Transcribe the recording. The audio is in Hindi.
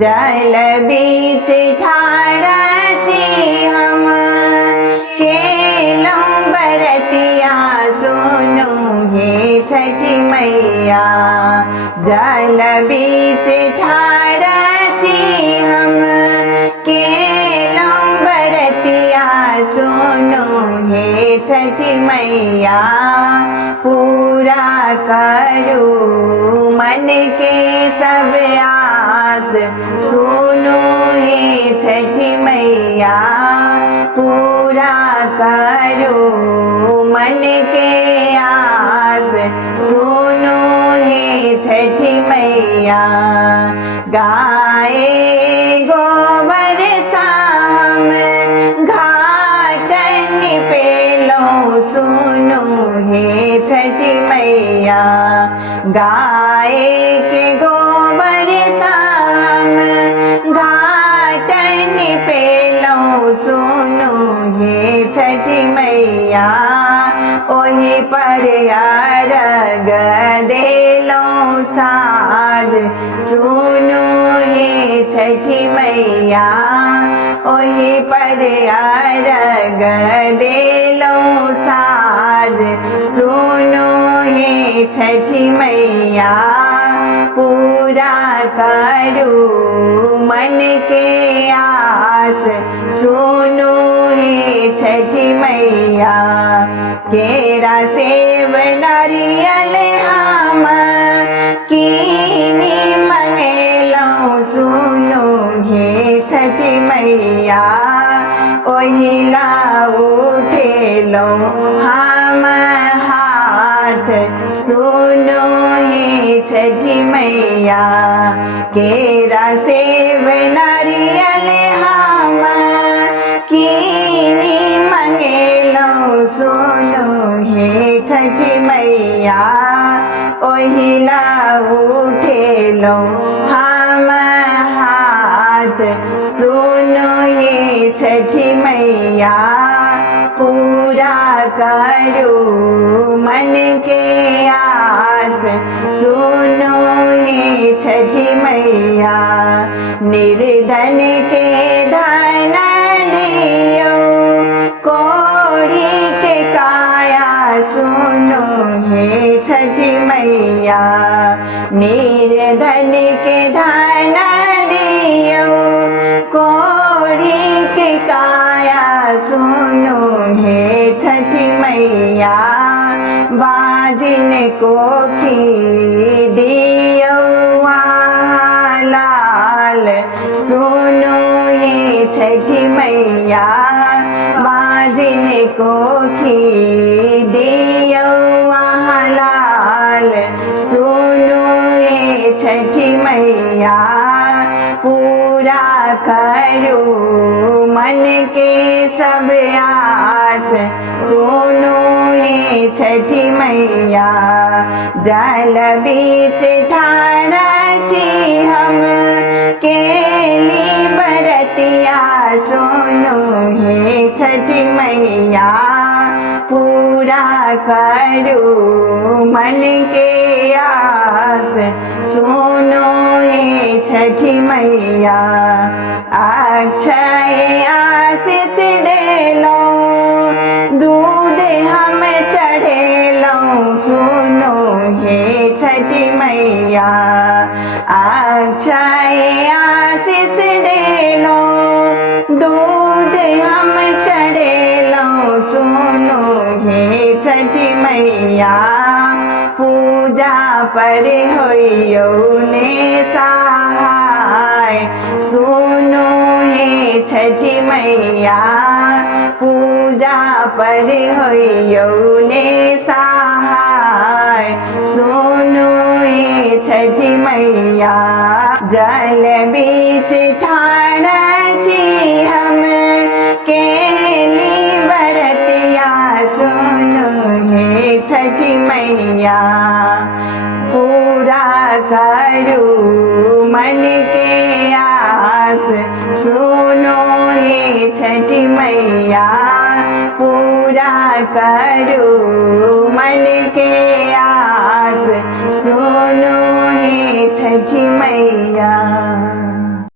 जल बीच ठाड़ाची हम केलों बरतिया सुनो हे छठी मैया। जल बीच ठाड़ाची हम केलों बरतिया सुनो हे छठी मैया। पूरा करो मन के सब आस सुनो हे छठी मैया। पूरा करो मन के आस सुनो हे छठी मैया। गाए गोबर शाम घाटन पे लो सुनो हे छठी मैया। गाए के गोबर शाम घाटन पे लो सुनो हे छठी मैया। ओही पर अर्घ दे लो साज सुनो हे छठी मैया। ओही पर अर्घ दे लो साज सुनो हे छठी मैया। पूरा करो मन के आस सुनो हे छठी मैया। केरा सेब नारियल आम कीनी मंगेलो सुनो हे छठी मैया। ओहिला उठेलो हम हाथ सुनो हे छठी मैया। केरा सेब नारियल हम कीनी मंगेलो सुनो हे छठी मैया। ओहिला उठेलो हम हाथ सुनो हे छठी मैया। पूरा करो मन के आस सुनो हे छठी मैया। निर्धन के धन दियो कोढ़ी के काया सुनो हे छठी मैया। निर्धन के धन दियो कोढ़ी के काया सुनो हे छठी मैया। बाजिन को दियो लाल सुनो हे छठी मैया। बाजिन को दियो लाल सुनो हे छठी मैया। पूरा करो मन के सब आस सुनो हे छठी मैया। जल बीच ठाड़ाची हम केली बरतिया सुनो हे छठी मैया। पूरा करो मन के आस सुनो हे छठी मैया। अक्षय आशीष दे लो दूध हम चढ़े लो सुनो हे छठी मैया। अक्षय आशीष दे लो दूध हम चढ़े लो सुनो हे छठी मैया। पूजा पर होइयो ने सहाय सुनो हे छठी मैया। पूजा पर होइयो ने सहाय सुनो हे छठी मैया। जल बीच ठाड़ाची हम केली बरतिया सुनो हे छठी मैया। पूरा करो मन के आस सुनो हे छठी मैया। पूरा करो मन के आस सुनो हे छठी मैया।